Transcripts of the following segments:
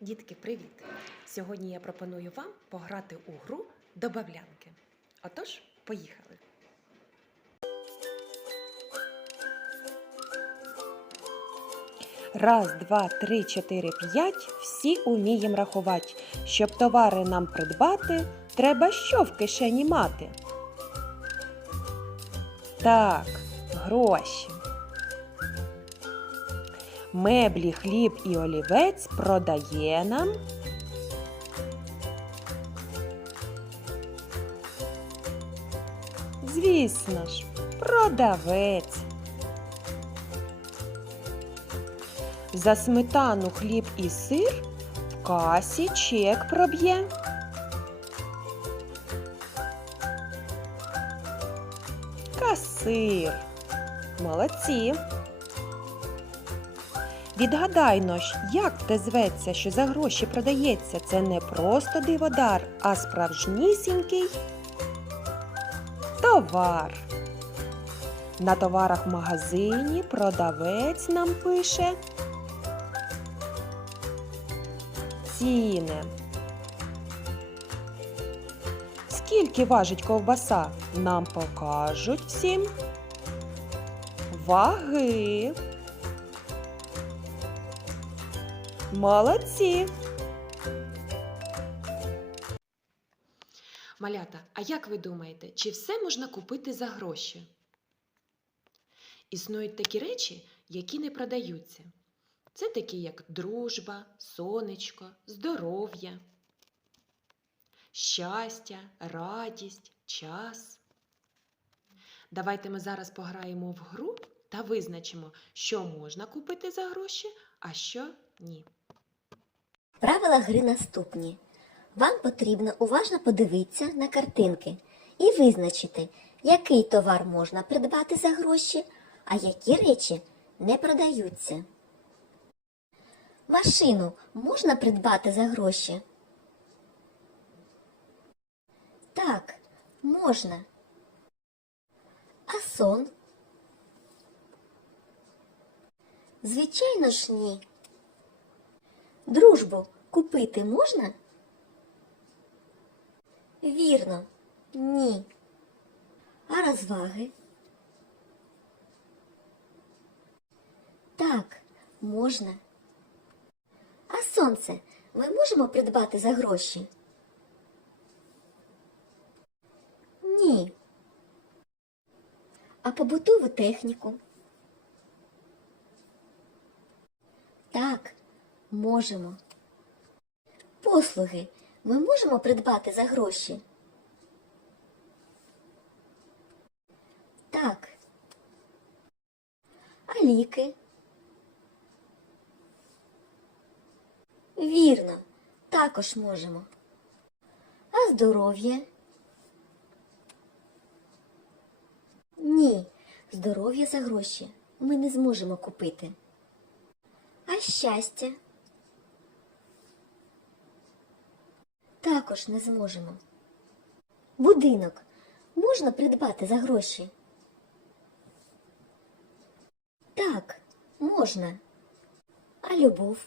Дітки, привіт! Сьогодні я пропоную вам пограти у гру Добавлянки. Отож, поїхали! Раз, два, три, чотири, п'ять. Всі умієм рахувати. Щоб товари нам придбати, треба що в кишені мати? Так, гроші. Меблі, хліб і олівець продає нам. Звісно ж, продавець. За сметану, хліб і сир в касі чек проб'є. Касир. Молодці. Відгадай нож, як те зветься, що за гроші продається. Це не просто диводар, а справжнісінький товар. На товарах в магазині продавець нам пише ціни. Скільки важить ковбаса? Нам покажуть всім. Ваги. Молодці. Малята, а як ви думаєте, чи все можна купити за гроші? Існують такі речі, які не продаються. Це такі, як дружба, сонечко, здоров'я, щастя, радість, час. Давайте ми зараз пограємо в гру та визначимо, що можна купити за гроші, а що ні. Правила гри наступні. Вам потрібно уважно подивитися на картинки і визначити, який товар можна придбати за гроші, а які речі не продаються. Машину можна придбати за гроші? Так, можна. А сон? Звичайно ж ні. Дружбу купити можна? Вірно, ні. А розваги? Так, можна. А сонце ми можемо придбати за гроші? Ні. А побутову техніку? Так, можемо. Послуги ми можемо придбати за гроші? Так. А ліки? Вірно, також можемо. А здоров'я? Ні, здоров'я за гроші ми не зможемо купити. А щастя? Також не зможемо. Будинок можна придбати за гроші? Так, можна. А любов?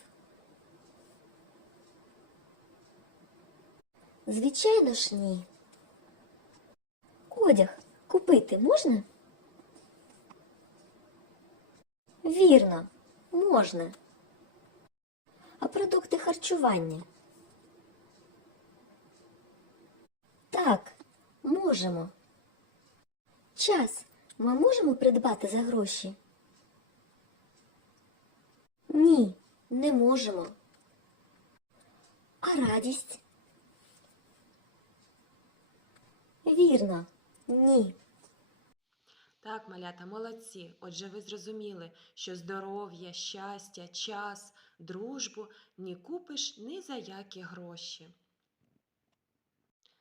Звичайно ж ні. Одяг купити можна? Вірно, можна. А продукти харчування? Так, можемо. Час ми можемо придбати за гроші? Ні, не можемо. А радість? Вірно, ні. Так, малята, молодці. Отже, ви зрозуміли, що здоров'я, щастя, час, дружбу ні купиш ні за які гроші.